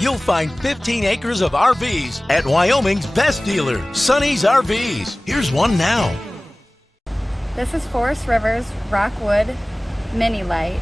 you'll find 15 acres of RVs at Wyoming's best dealer, Sonny's RVs. Here's one now. This is Forest River's Rockwood Mini Lite.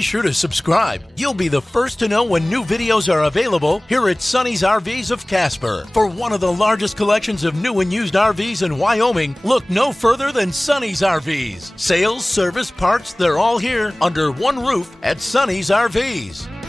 Be sure to subscribe. You'll be the first to know when new videos are available here at Sonny's RVs of Casper. For one of the largest collections of new and used RVs in Wyoming, look no further than Sonny's RVs. Sales, service, parts, they're all here under one roof at Sonny's RVs.